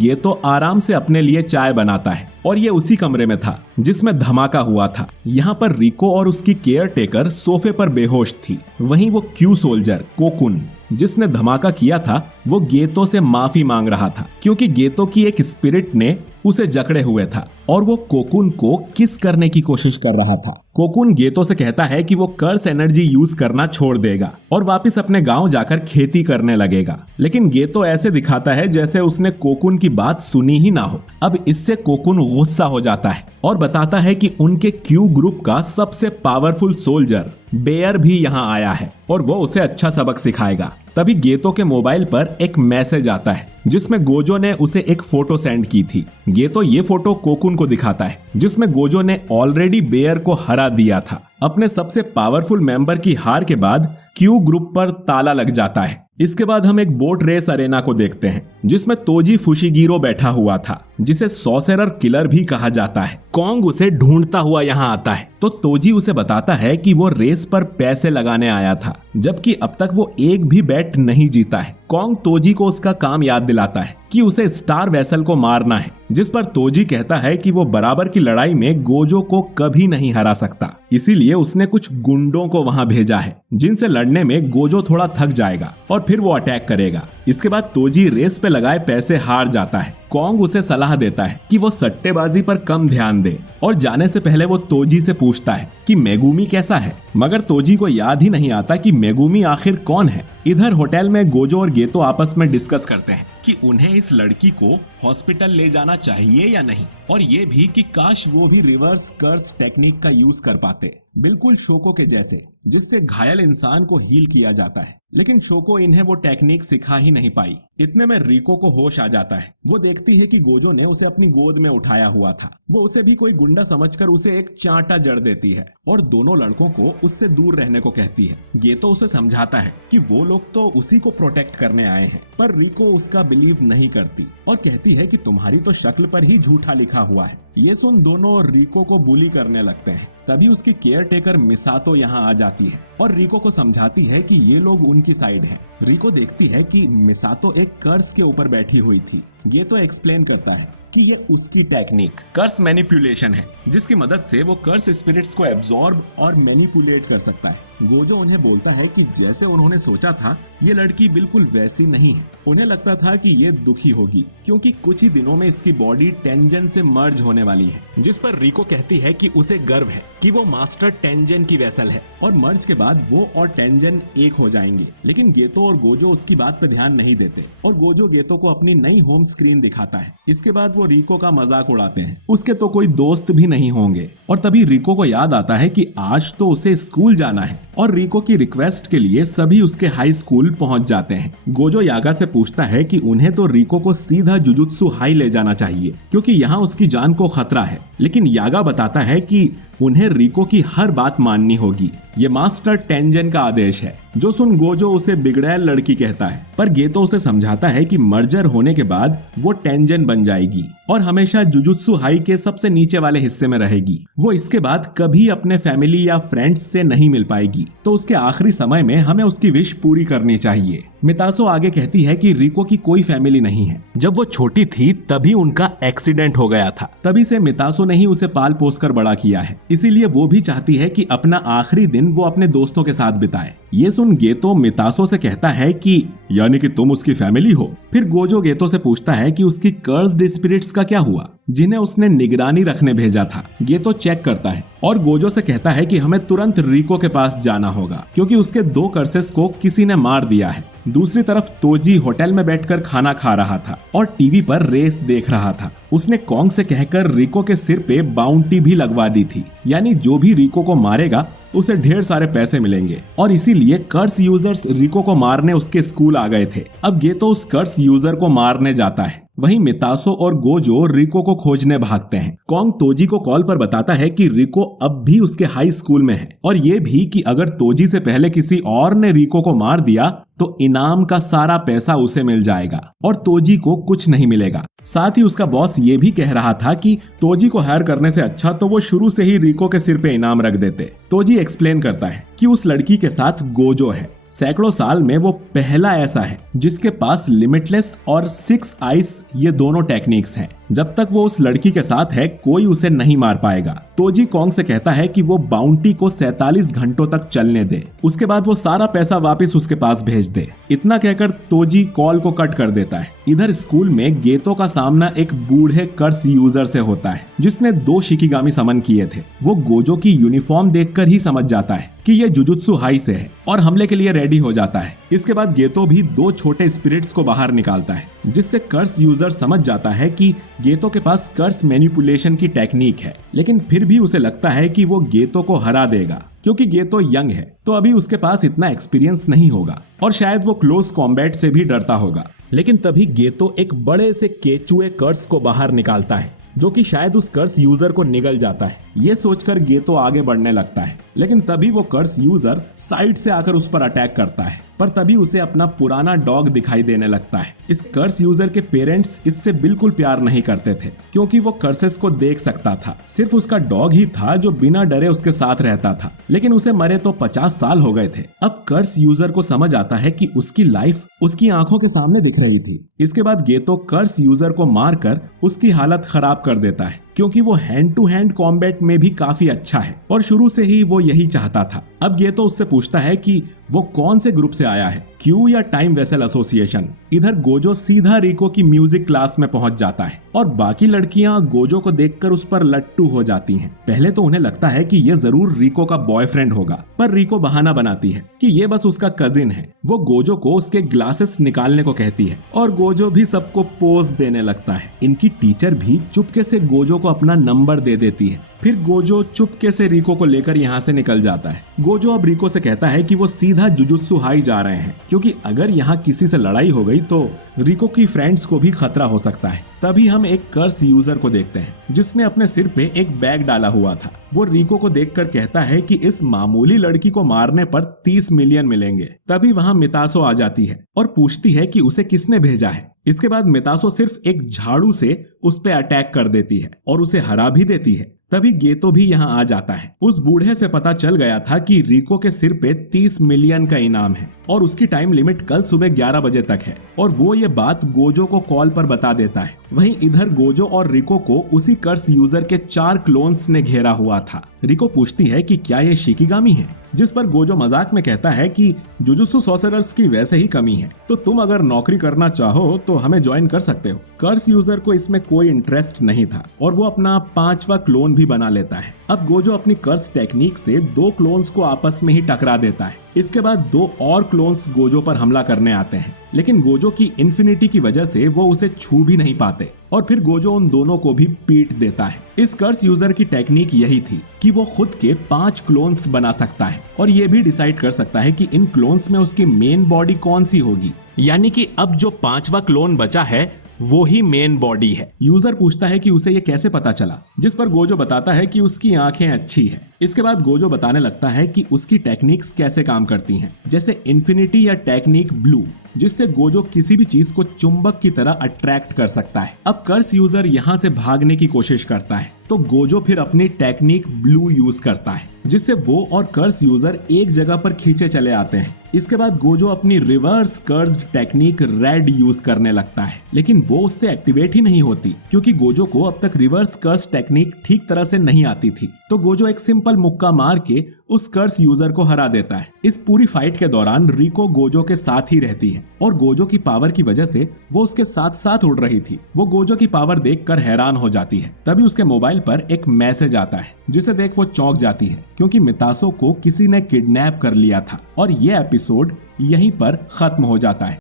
ये तो आराम से अपने लिए चाय बनाता है और ये उसी कमरे में था जिसमें धमाका हुआ था। यहाँ पर रिको और उसकी केयर टेकर सोफे पर बेहोश थी। वहीं वो क्यू सोल्जर कोकुन जिसने धमाका किया था वो गेतो से माफी मांग रहा था क्योंकि गेतो की एक स्पिरिट ने उसे जकड़े हुए था और वो कोकुन को किस करने की कोशिश कर रहा था। कोकुन गेतो से कहता है कि वो कर्स एनर्जी यूज करना छोड़ देगा और वापस अपने गांव जाकर खेती करने लगेगा, लेकिन गेतो ऐसे दिखाता है जैसे उसने कोकुन की बात सुनी ही ना हो। अब इससे कोकुन गुस्सा हो जाता है और बताता है कि उनके क्यू ग्रुप का सबसे पावरफुल सोल्जर बेयर भी यहाँ आया है और वो उसे अच्छा सबक सिखाएगा। तभी गेतो के मोबाइल पर एक मैसेज आता है जिसमें गोजो ने उसे एक फोटो सेंड की थी। गेतो ये फोटो कोकुन को दिखाता है जिसमें गोजो ने ऑलरेडी बेयर को हरा दिया था। अपने सबसे पावरफुल मेंबर की हार के बाद क्यू ग्रुप पर ताला लग जाता है। इसके बाद हम एक बोट रेस अरेना को देखते हैं जिसमें तोजी फुशिगिरो बैठा हुआ था जिसे सॉसेरर किलर भी कहा जाता है। कॉन्ग उसे ढूंढता हुआ यहाँ आता है तो तोजी उसे बताता है कि वो रेस पर पैसे लगाने आया था जबकि अब तक वो एक भी बैट नहीं जीता है। कॉन्ग तोजी को उसका काम याद दिलाता है कि उसे स्टार वेसल को मारना है, जिस पर तोजी कहता है कि वो बराबर की लड़ाई में गोजो को कभी नहीं हरा सकता, इसीलिए उसने कुछ गुंडों को वहां भेजा है जिनसे लड़ने में गोजो थोड़ा थक जाएगा और फिर वो अटैक करेगा। इसके बाद तोजी रेस पे लगाए पैसे हार जाता है। कॉन्ग उसे सलाह देता है कि वो सट्टेबाजी पर कम ध्यान दे और जाने से पहले वो तोजी से पूछता है कि मेगुमी कैसा है, मगर तोजी को याद ही नहीं आता कि मेगुमी आखिर कौन है। इधर होटल में गोजो और गेतो आपस में डिस्कस करते हैं कि उन्हें इस लड़की को हॉस्पिटल ले जाना चाहिए या नहीं, और ये भी कि काश वो भी रिवर्स कर्स टेक्निक का यूज कर पाते, बिल्कुल शोको के जैसे, जिससे घायल इंसान को हील किया जाता है। लेकिन शोको इन्हें वो टेक्निक सिखा ही नहीं पाई। इतने में रिको को होश आ जाता है। वो देखती है कि गोजो ने उसे अपनी गोद में उठाया हुआ था। वो उसे भी कोई गुंडा समझकर उसे एक चांटा जड़ देती है और दोनों लड़कों को उससे दूर रहने को कहती है। गेतो उसे समझाता है कि वो लोग तो उसी को प्रोटेक्ट करने आए हैं, पर रिको उसका बिलीव नहीं करती और कहती है कि तुम्हारी तो शक्ल पर ही झूठा लिखा हुआ है। ये सुन दोनों रिको को बुली करने लगते हैं। तभी उसकी केयर टेकर मिसातो यहाँ आ जाती है और रिको को समझाती है कि ये लोग उनकी साइड हैं। रिको देखती है कि मिसातो एक कर्स के ऊपर बैठी हुई थी। ये तो एक्सप्लेन करता है कि ये उसकी टेक्निक कर्स मैनिपुलेशन है, जिसकी मदद से वो कर्स स्पिरिट्स को एब्जॉर्ब और मैनिपुलेट कर सकता है। गोजो उन्हें बोलता है कि जैसे उन्होंने सोचा था ये लड़की बिल्कुल वैसी नहीं है। उन्हें लगता था कि ये दुखी होगी क्योंकि कुछ ही दिनों में इसकी बॉडी टेंजन से मर्ज होने वाली है, जिस पर रिको कहती है कि उसे गर्व है कि वो मास्टर टेंजन की वेसल है और मर्ज के बाद वो और टेंजन एक हो जाएंगे। लेकिन गेतो और गोजो उसकी बात पर ध्यान नहीं देते और गोजो गेतो को अपनी नई होम स्क्रीन दिखाता है। इसके बाद वो रिको का मजाक उड़ाते हैं। उसके तो कोई दोस्त भी नहीं होंगे और तभी रिको को याद आता है कि आज तो उसे स्कूल जाना है और रिको की रिक्वेस्ट के लिए सभी उसके हाई स्कूल पहुंच जाते हैं। गोजो यागा से पूछता है कि उन्हें तो रिको को सीधा जुजुत्सु हाई ले जाना चाहिए क्योंकि यहाँ उसकी जान को खतरा है, लेकिन यागा बताता है कि उन्हें रिको की हर बात माननी होगी। ये मास्टर टेंजन का आदेश है। जो सुन गोजो उसे बिगड़ैल लड़की कहता है, पर गेतो उसे समझाता है कि मर्जर होने के बाद वो टेंजन बन जाएगी और हमेशा जुजुत्सु हाई के सबसे नीचे वाले हिस्से में रहेगी। वो इसके बाद कभी अपने फैमिली या फ्रेंड्स से नहीं मिल पाएगी, तो उसके आखिरी समय में हमें उसकी विश पूरी करनी चाहिए। मितासो आगे कहती है कि रिको की कोई फैमिली नहीं है। जब वो छोटी थी तभी उनका एक्सीडेंट हो गया था, तभी से मितासो ने ही उसे पाल पोस कर बड़ा किया है, इसीलिए वो भी चाहती है कि अपना आखिरी दिन वो अपने दोस्तों के साथ बिताए। ये सुन गेतो मितासो से कहता है कि यानी कि तुम उसकी फैमिली हो। फिर गोजो गेतो से पूछता है कि उसकी कर्स्ड स्पिरिट्स का क्या हुआ जिन्हें उसने निगरानी रखने भेजा था। गेतो चेक करता है और गोजो से कहता है कि हमें तुरंत रिको के पास जाना होगा क्योंकि उसके 2 कर्सेस को किसी ने मार दिया है। दूसरी तरफ तोजी होटल में बैठकर खाना खा रहा था और टीवी पर रेस देख रहा था। उसने कॉन्ग से कहकर रिको के सिर पे बाउंटी भी लगवा दी थी, यानी जो भी रिको को मारेगा उसे ढेर सारे पैसे मिलेंगे, और इसीलिए कर्स यूजर्स रिको को मारने उसके स्कूल आ गए थे। अब गेतो उस कर्स यूजर को मारने जाता है। वहीं मितासो और गोजो रिको को खोजने भागते हैं। कॉन्ग तोजी को कॉल पर बताता है कि रिको अब भी उसके हाई स्कूल में है और ये भी कि अगर तोजी से पहले किसी और ने रिको को मार दिया तो इनाम का सारा पैसा उसे मिल जाएगा और तोजी को कुछ नहीं मिलेगा। साथ ही उसका बॉस ये भी कह रहा था कि तोजी को हायर करने से अच्छा तो वो शुरू से ही रिको के सिर पे इनाम रख देते। तोजी एक्सप्लेन करता है कि उस लड़की के साथ गोजो है सैकड़ों साल में वो पहला ऐसा है जिसके पास लिमिटलेस और 6 आइस ये दोनों टेक्निक्स हैं। जब तक वो उस लड़की के साथ है कोई उसे नहीं मार पाएगा। तोजी कॉन्ग से कहता है कि वो बाउंटी को 47 घंटों तक चलने दे, उसके बाद वो सारा पैसा वापस उसके पास भेज दे। इतना कहकर तोजी कॉल को कट कर देता है। इधर स्कूल में गेतो का सामना एक बूढ़े कर्स यूजर से होता है जिसने 2 शिकिगामी समन किए थे। वो गोजो की यूनिफॉर्म देखकर ही समझ जाता है कि ये जुजुत्सु हाई से है और हमले के लिए रेडी हो जाता है। इसके बाद गेतो भी 2 छोटे स्पिरिट्स को बाहर निकालता है जिससे कर्स यूजर समझ जाता है कि गेतो के पास कर्स मैनिपुलेशन की टेक्निक है, लेकिन फिर भी उसे लगता है कि वो गेतो को हरा देगा क्योंकि गेतो यंग है तो अभी उसके पास इतना एक्सपीरियंस नहीं होगा और शायद वो क्लोज कॉम्बैट से भी डरता होगा। लेकिन तभी गेतो एक बड़े से केचुए कर्स को बाहर निकालता है जो कि शायद उस कर्स यूजर को निगल जाता है। ये सोचकर गेतो आगे बढ़ने लगता है, लेकिन तभी वो कर्स यूजर साइड से आकर उस पर अटैक करता है, पर तभी उसे अपना पुराना डॉग दिखाई देने लगता है। इस कर्स यूजर के पेरेंट्स इससे बिल्कुल प्यार नहीं करते थे क्योंकि वो कर्सेस को देख सकता था। सिर्फ उसका डॉग ही था जो बिना डरे उसके साथ रहता था, लेकिन उसे मरे तो 50 साल हो गए थे। अब कर्स यूजर को समझ आता है कि उसकी लाइफ उसकी आंखों के सामने दिख रही थी। इसके बाद गेतो कर्स यूजर को मारकर उसकी हालत खराब कर देता है क्योंकि वो हैंड टू हैंड कॉम्बैट में भी काफी अच्छा है और शुरू से ही वो यही चाहता था। अब गेतो उससे पूछता है कि वो कौन से ग्रुप से आया है, क्यू या टाइम वेसल एसोसिएशन। इधर गोजो सीधा रिको की म्यूजिक क्लास में पहुंच जाता है और बाकी लड़कियां गोजो को देखकर उस पर लट्टू हो जाती हैं। पहले तो उन्हें लगता है कि ये जरूर रिको का बॉयफ्रेंड होगा, पर रिको बहाना बनाती है कि ये बस उसका कजिन है। वो गोजो को उसके ग्लासेस निकालने को कहती है और गोजो भी सबको पोज देने लगता है। इनकी टीचर भी चुपके से गोजो को अपना नंबर दे देती है। फिर गोजो चुपके से रिको को लेकर यहाँ से निकल जाता है। गोजो अब रिको से कहता है कि वो सीधा जुजुत्सु हाई जा रहे हैं क्योंकि अगर यहाँ किसी से लड़ाई हो गई तो रिको की फ्रेंड्स को भी खतरा हो सकता है। तभी हम एक कर्स यूजर को देखते हैं जिसने अपने सिर पे एक बैग डाला हुआ था। वो रिको को देखकर कहता है कि इस मामूली लड़की को मारने पर 30 मिलियन मिलेंगे। तभी वहाँ मितासो आ जाती है और पूछती है कि उसे किसने भेजा है। इसके बाद मितासो सिर्फ एक झाड़ू से उस पे अटैक कर देती है और उसे हरा भी देती है। तभी गेतो भी यहाँ आ जाता है। उस बूढ़े से पता चल गया था कि रिको के सिर पे 30 मिलियन का इनाम है और उसकी टाइम लिमिट कल सुबह 11 बजे तक है और वो ये बात गोजो को कॉल पर बता देता है। वहीं इधर गोजो और रिको को उसी कर्स यूजर के 4 क्लोन्स ने घेरा हुआ था। रिको पूछती है कि क्या ये शिकिगामी है, जिस पर गोजो मजाक में कहता है कि जुजुत्सु सॉर्सरर्स की वैसे ही कमी है, तो तुम अगर नौकरी करना चाहो तो हमें ज्वाइन कर सकते हो। कर्स यूजर को इसमें कोई इंटरेस्ट नहीं था और वो अपना 5वां क्लोन भी बना लेता है। अब गोजो अपनी कर्स टेक्निक से 2 क्लोन्स को आपस में ही टकरा देता है। इसके बाद 2 और क्लोन्स गोजो पर हमला करने आते हैं, लेकिन गोजो की इन्फिनिटी की वजह से वो उसे छू भी नहीं पाते और फिर गोजो उन दोनों को भी पीट देता है। इस कर्स यूजर की टेक्निक यही थी कि वो खुद के 5 क्लोन्स बना सकता है और ये भी डिसाइड कर सकता है कि इन क्लोन्स में उसकी मेन बॉडी कौन सी होगी। यानी कि अब जो 5वां क्लोन बचा है वो ही मेन बॉडी है। यूजर पूछता है कि उसे ये कैसे पता चला, जिस पर गोजो बताता है कि उसकी आंखें अच्छी है। इसके बाद गोजो बताने लगता है कि उसकी टेक्निक्स कैसे काम करती हैं, जैसे इन्फिनिटी या टेक्निक ब्लू, जिससे गोजो किसी भी चीज को चुंबक की तरह अट्रैक्ट कर सकता है। अब कर्स यूजर यहाँ से भागने की कोशिश करता है तो गोजो फिर अपनी टेक्निक ब्लू यूज करता है, जिससे वो और कर्स यूजर एक जगह पर खींचे चले आते हैं। इसके बाद गोजो अपनी reverse cursed technique red use करने लगता है, लेकिन वो उससे एक्टिवेट ही नहीं होती क्योंकि गोजो को अब तक रिवर्स कर्स टेक्निक ठीक तरह से नहीं आती थी। तो गोजो एक सिंपल मुक्का मार के उस कर्स यूजर को हरा देता है। इस पूरी फाइट के दौरान रिको गोजो के साथ ही रहती है और गोजो की पावर की वजह से वो उसके साथ साथ उड़ रही थी। वो गोजो की पावर देखकर हैरान हो जाती है। तभी उसके मोबाइल पर एक मैसेज आता है जिसे देख वो चौंक जाती है क्योंकि मितासो को किसी ने किडनैप कर लिया था और ये एपिसोड यहीं पर खत्म हो जाता है।